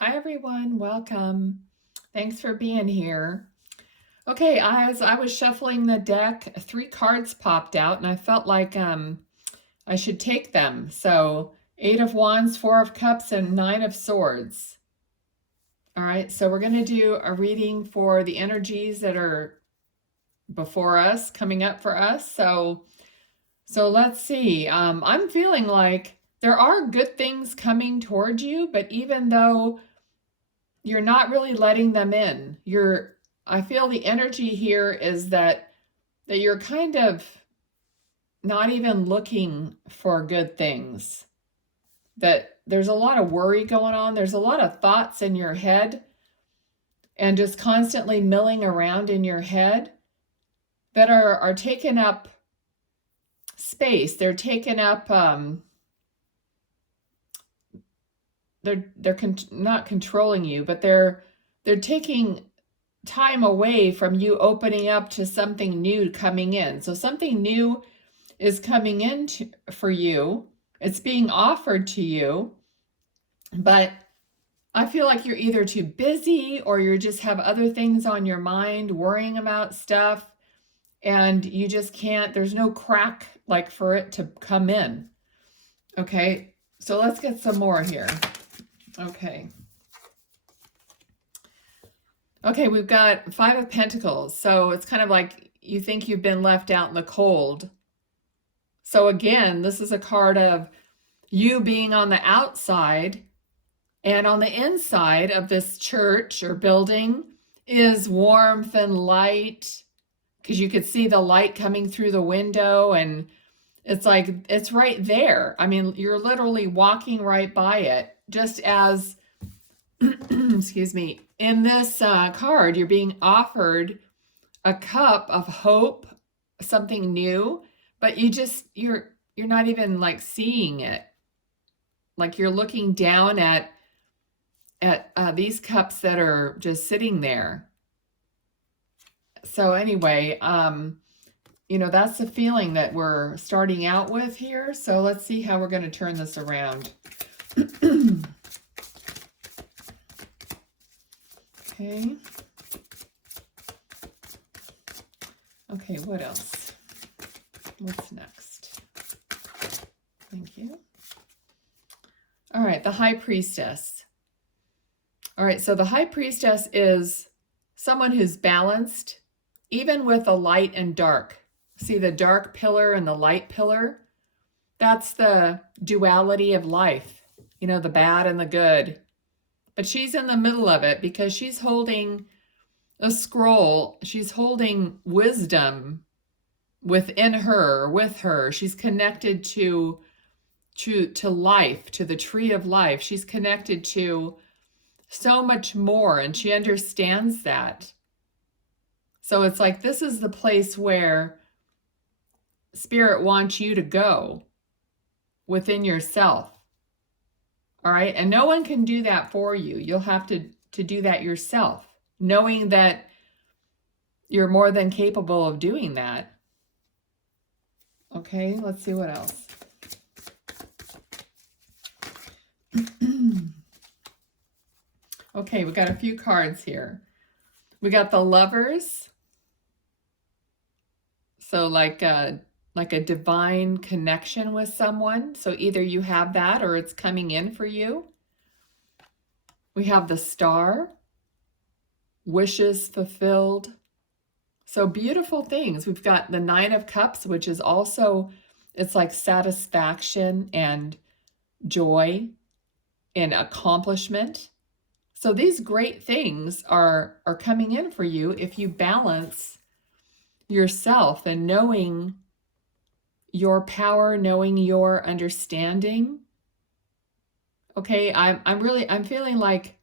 Hi everyone, welcome. Thanks for being here. Okay, as I was shuffling the deck, three cards popped out and I felt like I should take them. So, Eight of Wands, Four of Cups, and Nine of Swords. All right, so we're going to do a reading for the energies that are before us, coming up for us. So let's see. I'm feeling like there are good things coming towards you, but even though you're not really letting them in. I feel the energy here is that you're kind of not even looking for good things. That there's a lot of worry going on. There's a lot of thoughts in your head and just constantly milling around in your head that are taking up space. They're taking up not controlling you, but they're taking time away from you opening up to something new coming in. So something new is coming in for you. It's being offered to you, but I feel like you're either too busy or you just have other things on your mind, worrying about stuff, and you just can't, there's no crack like for it to come in. Okay, so let's get some more here. Okay. Okay, we've got Five of Pentacles. So it's kind of like you think you've been left out in the cold. So again, this is a card of you being on the outside, and on the inside of this church or building is warmth and light, because you could see the light coming through the window, and it's like it's right there. I mean, you're literally walking right by it, just as excuse me, in this card, you're being offered a cup of hope, something new, but you're not even like seeing it. Like you're looking down at these cups that are just sitting there. So anyway, that's the feeling that we're starting out with here. So let's see how we're going to turn this around. Okay. Okay, what else? What's next? Thank you. All right, the High Priestess. All right, so the High Priestess is someone who's balanced, even with the light and dark. See the dark pillar and the light pillar? That's the duality of life, the bad and the good. But she's in the middle of it because she's holding a scroll. She's holding wisdom within her, with her. She's connected to life, to the tree of life. She's connected to so much more, and she understands that. So it's like this is the place where Spirit wants you to go within yourself. All right? And no one can do that for you. You'll have to do that yourself, knowing that you're more than capable of doing that. Okay, let's see what else. Okay, we got a few cards here. We got the Lovers. So like a divine connection with someone. So either you have that or it's coming in for you. We have the Star. Wishes fulfilled. So beautiful things. We've got the Nine of Cups, which is also, it's like satisfaction and joy and accomplishment. So these great things are coming in for you if you balance yourself and knowing your power, knowing your understanding. Okay, I'm feeling like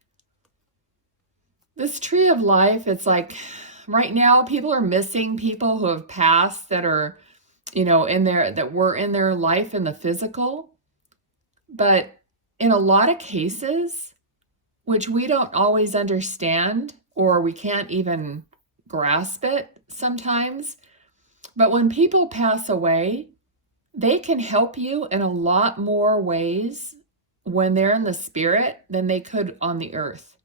this tree of life, it's like right now people are missing people who have passed that are, that were in their life in the physical. But in a lot of cases, which we don't always understand or we can't even grasp it sometimes, but when people pass away, they can help you in a lot more ways when they're in the spirit than they could on the earth.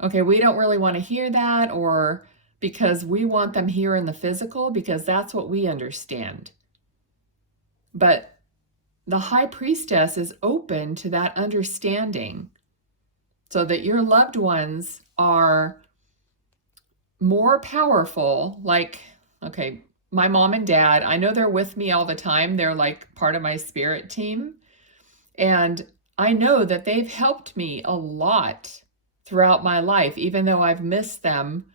Okay, we don't really want to hear that, or because we want them here in the physical, because that's what we understand. But the High Priestess is open to that understanding so that your loved ones are more powerful. Like, okay, my mom and dad, I know they're with me all the time. They're like part of my spirit team. And I know that they've helped me a lot throughout my life, even though I've missed them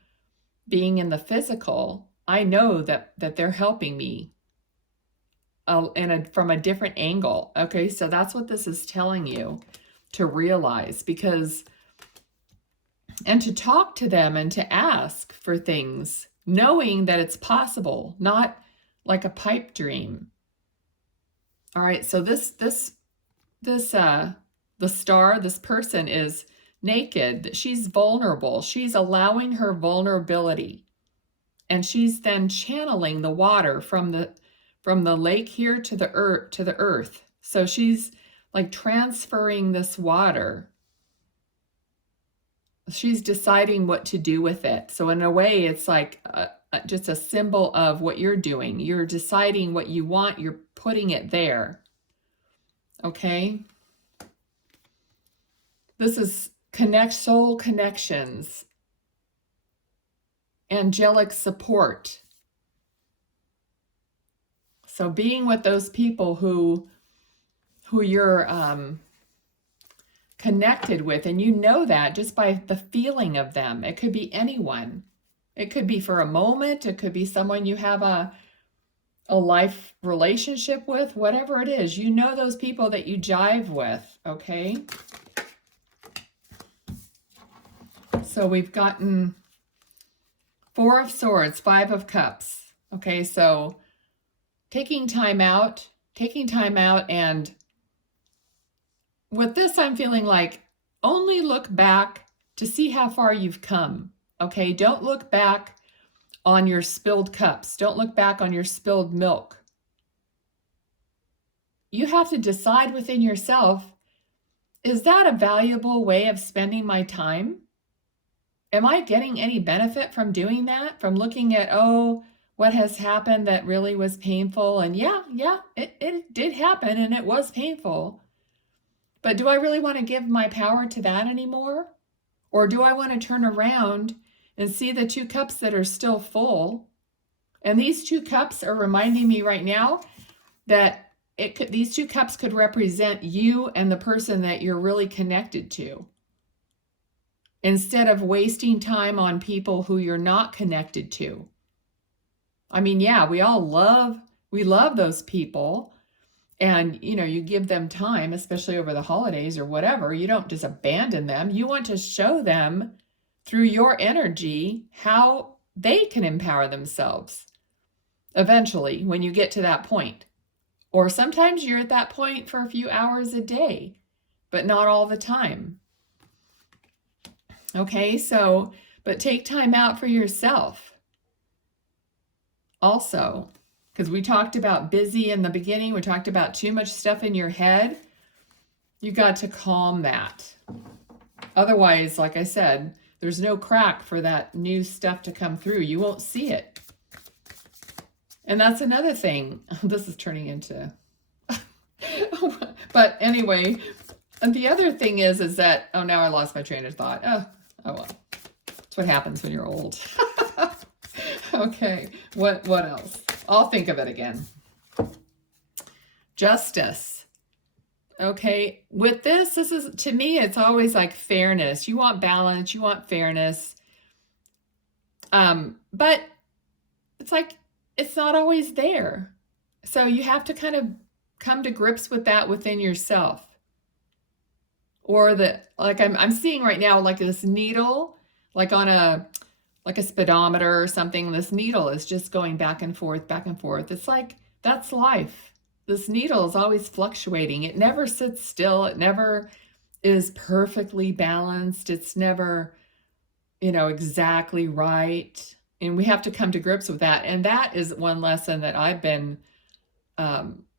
being in the physical. I know that they're helping me from a different angle. Okay, so that's what this is telling you to realize, and to talk to them and to ask for things, knowing that it's possible, not like a pipe dream. All right, so the star, this person is naked. She's vulnerable. She's allowing her vulnerability, and she's then channeling the water from the lake here to the earth. So she's like transferring this water. She's deciding what to do with it. So in a way, it's like just a symbol of what you're doing. You're deciding what you want. You're putting it there. Okay? This is soul connections, angelic support. So being with those people who you're connected with, and you know that just by the feeling of them. It could be anyone. It could be for a moment. It could be someone you have a life relationship with, whatever it is. You know those people that you jive with, okay? So we've gotten 4 of Swords, 5 of Cups. Okay, so taking time out, and with this, I'm feeling like only look back to see how far you've come. Okay, don't look back on your spilled cups. Don't look back on your spilled milk. You have to decide within yourself, is that a valuable way of spending my time? Am I getting any benefit from doing that? From looking at, oh, what has happened that really was painful? And yeah, it did happen and it was painful. But do I really want to give my power to that anymore? Or do I want to turn around and see the 2 cups that are still full? And these 2 cups are reminding me right now that these 2 cups could represent you and the person that you're really connected to. Instead of wasting time on people who you're not connected to. I mean, yeah, we love those people. And, you give them time, especially over the holidays or whatever. You don't just abandon them. You want to show them through your energy how they can empower themselves eventually when you get to that point. Or sometimes you're at that point for a few hours a day, but not all the time. Okay, but take time out for yourself. Also, because we talked about busy in the beginning, we talked about too much stuff in your head. You got to calm that. Otherwise, like I said, there's no crack for that new stuff to come through. You won't see it. And that's another thing. This is turning into... But anyway, and the other thing is that... Oh, now I lost my train of thought. Oh well. That's what happens when you're old. Okay, what else? I'll think of it again. Justice. Okay, with this is, to me, it's always like fairness. You want balance, you want fairness. But it's like, it's not always there. So you have to kind of come to grips with that within yourself. Or like I'm seeing right now, like this needle, like on a speedometer or something, this needle is just going back and forth, back and forth. It's like, that's life. This needle is always fluctuating. It never sits still. It never is perfectly balanced. It's never, exactly right. And we have to come to grips with that. And that is one lesson that I've been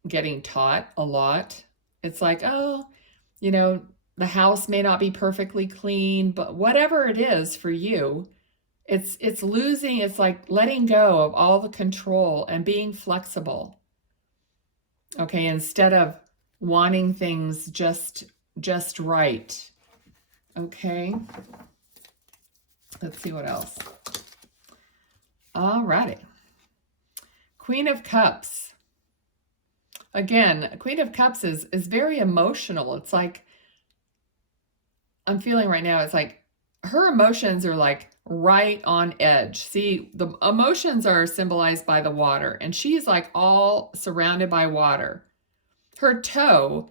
getting taught a lot. It's like, oh, You know, the house may not be perfectly clean, but whatever it is for you, it's losing, it's like letting go of all the control and being flexible. Okay, instead of wanting things just right. Okay. Let's see what else. Alrighty. Queen of Cups. Again, Queen of Cups is very emotional. It's like, I'm feeling right now, it's like her emotions are like right on edge. See, the emotions are symbolized by the water, and she's like all surrounded by water. Her toe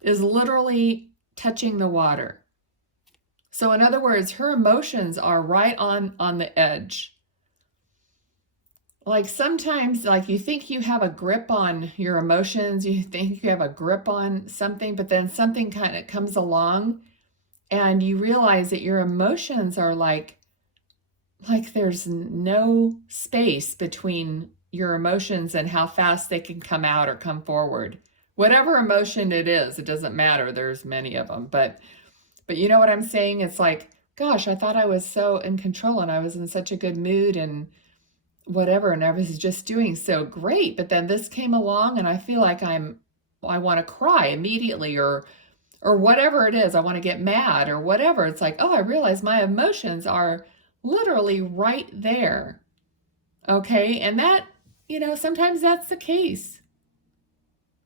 is literally touching the water. So in other words, her emotions are right on the edge. Like sometimes, like you think you have a grip on your emotions, you think you have a grip on something, but then something kind of comes along and you realize that your emotions are like there's no space between your emotions and how fast they can come out or come forward. Whatever emotion it is, it doesn't matter. There's many of them, but you know what I'm saying? It's like, gosh, I thought I was so in control and I was in such a good mood and whatever, and I was just doing so great. But then this came along and I feel like I want to cry immediately or whatever it is. I want to get mad or whatever. It's like, oh, I realize my emotions are literally right there. Okay. And that, sometimes that's the case.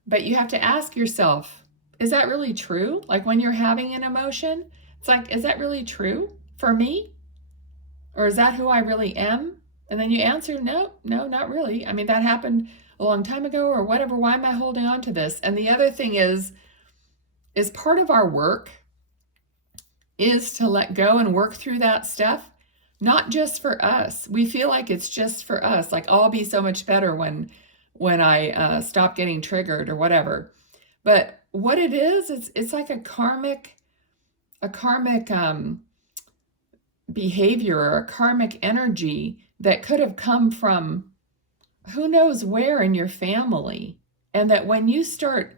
But you have to ask yourself, is that really true? Like when you're having an emotion, it's like, is that really true for me? Or is that who I really am? And then you answer, no, not really. I mean, that happened a long time ago or whatever. Why am I holding on to this? And the other thing is part of our work is to let go and work through that stuff, not just for us. We feel like it's just for us. Like, I'll be so much better when I stop getting triggered or whatever. But what it is, it's like a karmic behavior or a karmic energy that could have come from who knows where in your family. And that when you start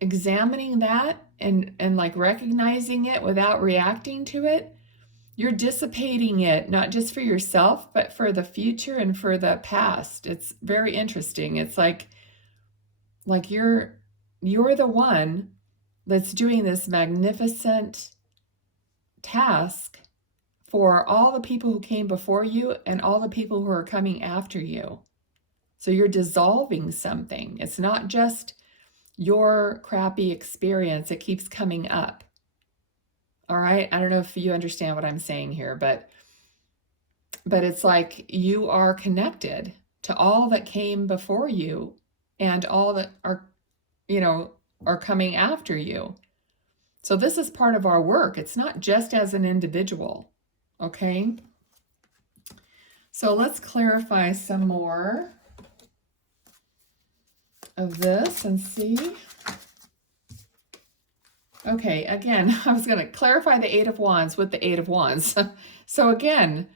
examining that and like recognizing it without reacting to it, you're dissipating it, not just for yourself, but for the future and for the past. It's very interesting. It's like you're the one that's doing this magnificent task for all the people who came before you and all the people who are coming after you. So you're dissolving something. It's not just your crappy experience. It keeps coming up. All right. I don't know if you understand what I'm saying here, but it's like you are connected to all that came before you and all that are coming after you. So this is part of our work. It's not just as an individual. Okay. So let's clarify some more of this and see. Okay, again, I was going to clarify the Eight of Wands with the Eight of Wands. So again,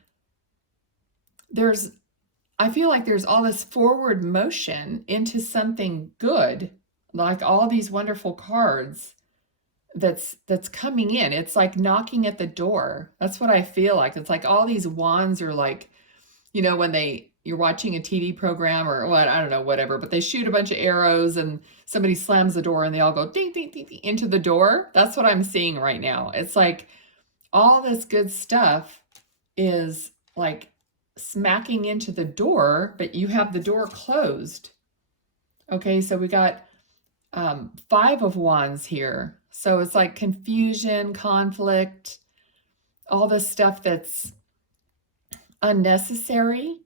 I feel like there's all this forward motion into something good, like all these wonderful cards that's coming in. It's like knocking at the door. That's what I feel like. It's like all these wands are like, when you're watching a TV program or what, I don't know, whatever, but they shoot a bunch of arrows and somebody slams the door and they all go ding, ding, ding, ding into the door. That's what I'm seeing right now. It's like all this good stuff is like smacking into the door, but you have the door closed. Okay, so we got Five of Wands here. So it's like confusion, conflict, all this stuff that's unnecessary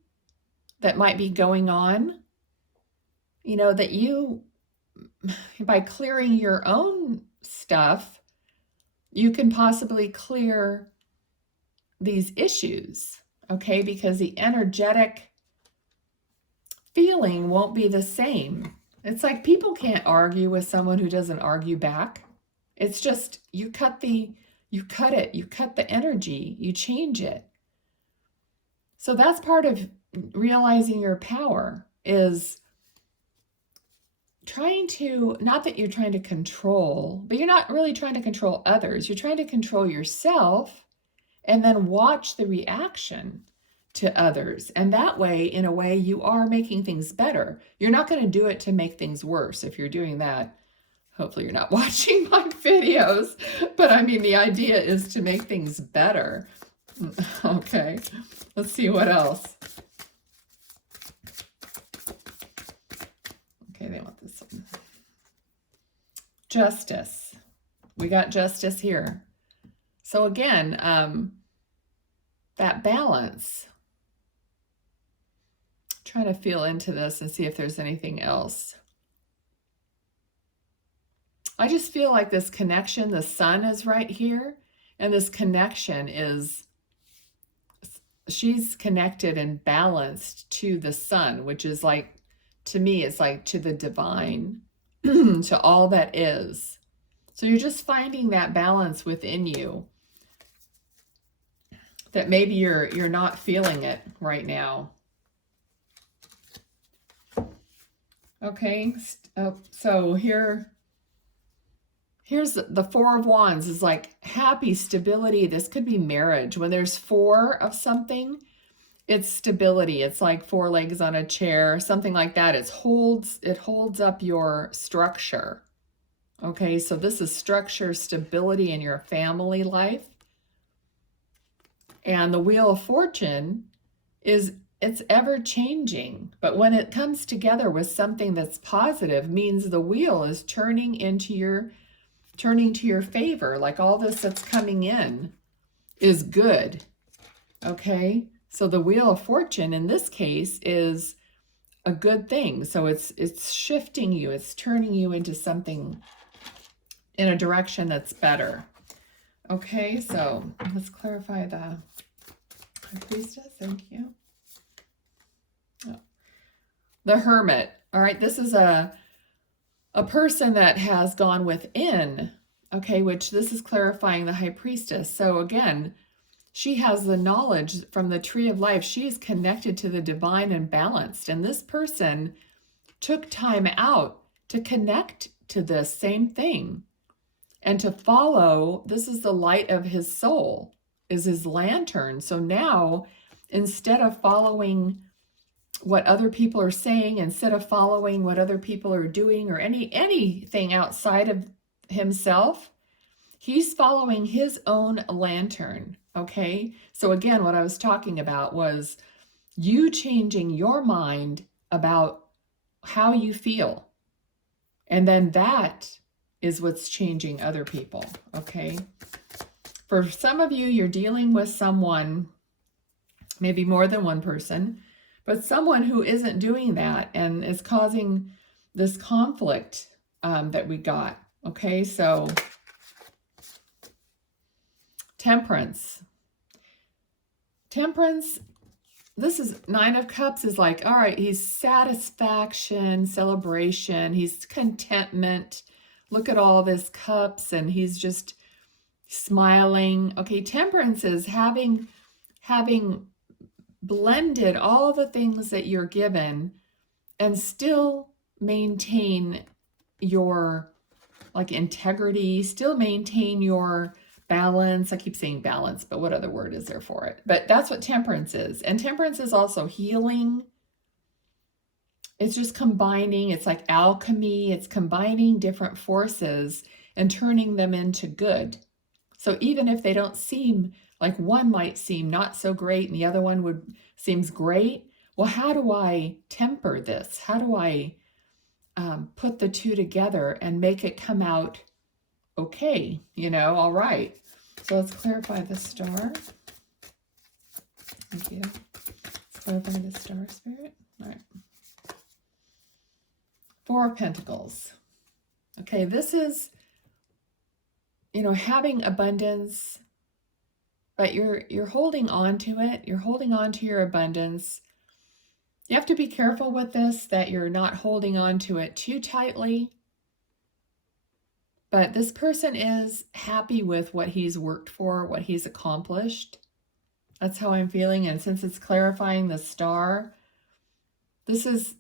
that might be going on, that you, by clearing your own stuff, you can possibly clear these issues, okay? Because the energetic feeling won't be the same. It's like people can't argue with someone who doesn't argue back. It's just, you cut the energy, you change it. So that's part of realizing your power, is trying to, not that you're trying to control, but you're not really trying to control others. You're trying to control yourself and then watch the reaction to others. And that way, in a way, you are making things better. You're not going to do it to make things worse. If you're doing that, hopefully you're not watching my videos. But I mean, the idea is to make things better. Okay, let's see what else. Okay, they want this one. Justice. We got justice here. So again, that balance. Trying to feel into this and see if there's anything else. I just feel like this connection, the sun is right here, and this connection is, she's connected and balanced to the sun, which is like, to me, it's like to the divine, to all that is. So you're just finding that balance within you that maybe you're not feeling it right now. Okay, so here's the Four of Wands is like happy stability. This could be marriage. When there's four of something, it's stability. It's like four legs on a chair, something like that. It holds up your structure. Okay, so this is structure, stability in your family life. And the Wheel of Fortune is, it's ever changing, but when it comes together with something that's positive, means the wheel is turning to your favor. Like all this that's coming in is good. Okay, so the Wheel of Fortune in this case is a good thing. So it's shifting you, it's turning you into something in a direction that's better. Okay, so let's clarify the High Priestess. Thank you. Oh. The Hermit. All right, this is a person that has gone within, okay, which this is clarifying the High Priestess. So again, she has the knowledge from the Tree of Life. She is connected to the divine and balanced. And this person took time out to connect to this same thing and to follow. This is the light of his soul, is his lantern. So now, instead of following what other people are saying, instead of following what other people are doing or anything outside of himself, he's following his own lantern. Okay, so again, what I was talking about was you changing your mind about how you feel, and then that is what's changing other people. Okay, for some of you, you're dealing with someone, maybe more than one person, but someone who isn't doing that and is causing this conflict that we got. Okay, so Temperance. Temperance, this is Nine of Cups is like, all right, he's satisfaction, celebration, he's contentment. Look at all of his cups and he's just smiling. Okay, Temperance is having blended all the things that you're given and still maintain your like integrity, still maintain your balance. I keep saying balance, but what other word is there for it? But that's what Temperance is. And Temperance is also healing. It's just combining. It's like alchemy. It's combining different forces and turning them into good. So even if they don't seem like, one might seem not so great and the other one seems great, well, how do I temper this? How do I put the two together and make it come out okay, all right. So let's clarify the star. Thank you. Let's clarify the star, Spirit. All right. Four of Pentacles. Okay, this is, having abundance, but you're holding on to it. You're holding on to your abundance. You have to be careful with this, that you're not holding on to it too tightly. But this person is happy with what he's worked for, what he's accomplished. That's how I'm feeling. And since it's clarifying the star, this is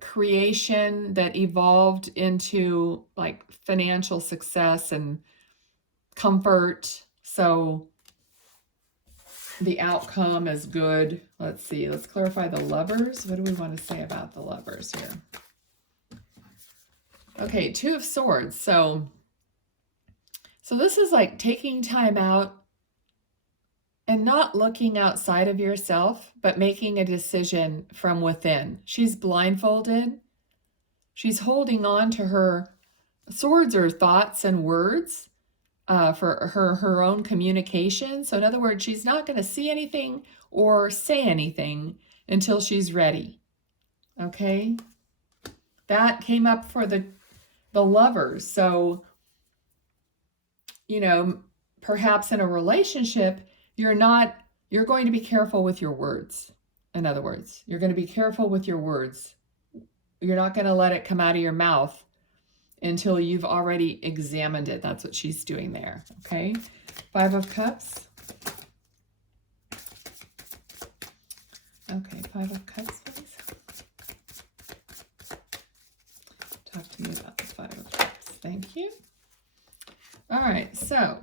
creation that evolved into like financial success and comfort. So the outcome is good. Let's see. Let's clarify the Lovers. What do we want to say about the Lovers here? Okay, Two of Swords. So this is like taking time out and not looking outside of yourself, but making a decision from within. She's blindfolded. She's holding on to her swords or thoughts and words for her own communication. So in other words, she's not going to see anything or say anything until she's ready. Okay? That came up for the Lovers. So, you know, perhaps in a relationship, you're going to be careful with your words. In other words, you're going to be careful with your words. You're not going to let it come out of your mouth until you've already examined it. That's what she's doing there. Okay. Five of Cups. Okay. Five of Cups, please. Talk to me about the Five of Cups. Thank you. All right. So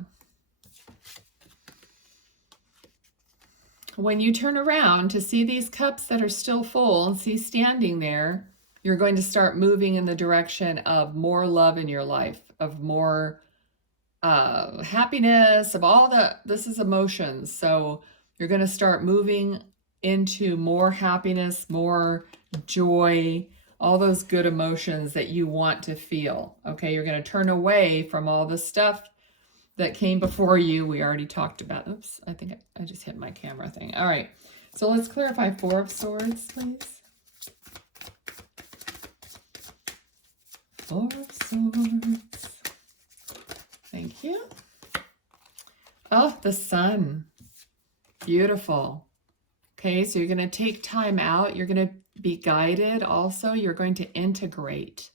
when you turn around to see these cups that are still full and see standing there, you're going to start moving in the direction of more love in your life, of more happiness, of all this is emotions. So you're going to start moving into more happiness, more joy, all those good emotions that you want to feel. Okay, you're going to turn away from all the stuff that came before you. We already talked about. Oops, I think I just hit my camera thing. All right, so let's clarify Four of Swords, please. Four of Swords. Thank you. Oh, the Sun. Beautiful. Okay, so you're going to take time out. You're going to be guided. Also, you're going to integrate.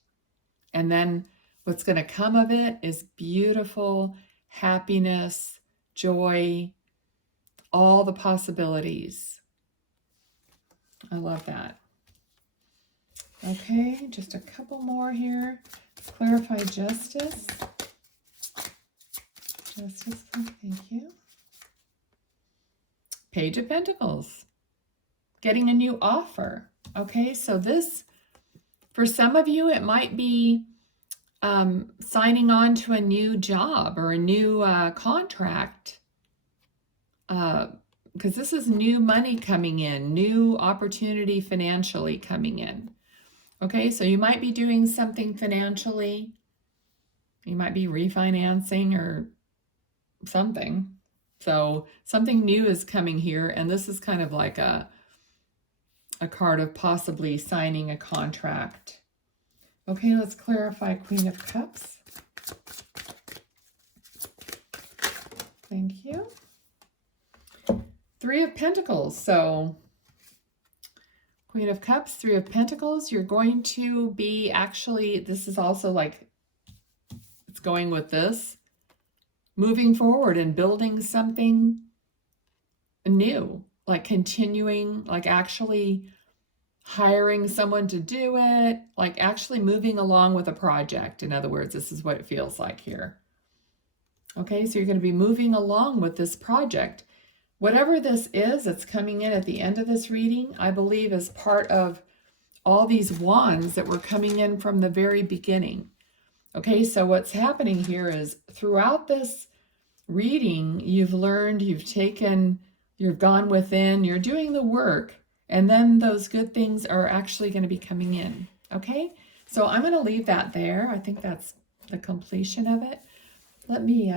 And then what's going to come of it is beautiful happiness, joy, all the possibilities. I love that. Okay, just a couple more here. Let's clarify Justice. Justice, thank you. Page of Pentacles. Getting a new offer. Okay, so this, for some of you, it might be signing on to a new job or a new contract. Because this is new money coming in, new opportunity financially coming in. Okay, so you might be doing something financially. You might be refinancing or something. So something new is coming here, and this is kind of like a card of possibly signing a contract. Okay, let's clarify Queen of Cups. Thank you. Three of Pentacles. So Queen of Cups, Three of Pentacles, you're going to be actually, this is also like, it's going with this, moving forward and building something new, like continuing, like actually hiring someone to do it, like actually moving along with a project. In other words, this is what it feels like here. Okay, so you're going to be moving along with this project. Whatever this is that's coming in at the end of this reading, I believe is part of all these wands that were coming in from the very beginning. Okay, so what's happening here is throughout this reading, you've learned, you've gone within, you're doing the work, and then those good things are actually going to be coming in. Okay, so I'm going to leave that there. I think that's the completion of it. Let me,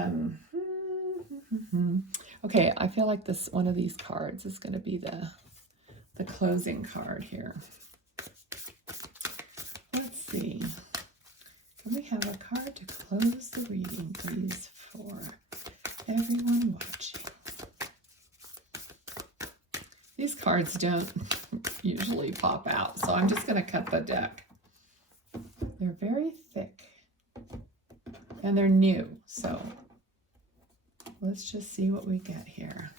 okay, I feel like this one of these cards is going to be the closing card here. Let's see. Can we have a card to close the reading, please, for everyone watching? These cards don't usually pop out, so I'm just going to cut the deck. They're very thick, and they're new, so let's just see what we get here.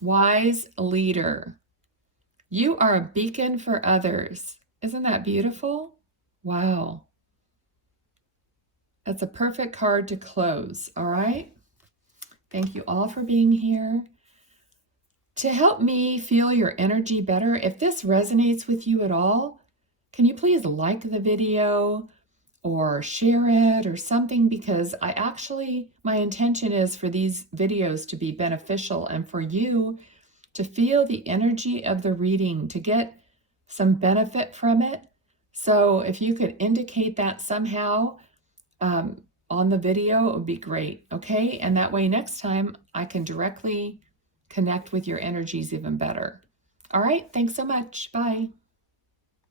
Wise leader. You are a beacon for others. Isn't that beautiful? Wow. That's a perfect card to close, all right? Thank you all for being here. To help me feel your energy better, if this resonates with you at all, can you please like the video or share it or something? Because my intention is for these videos to be beneficial and for you to feel the energy of the reading, to get some benefit from it. So if you could indicate that somehow on the video, it would be great, okay? And that way next time I can directly connect with your energies even better. All right, thanks so much. Bye.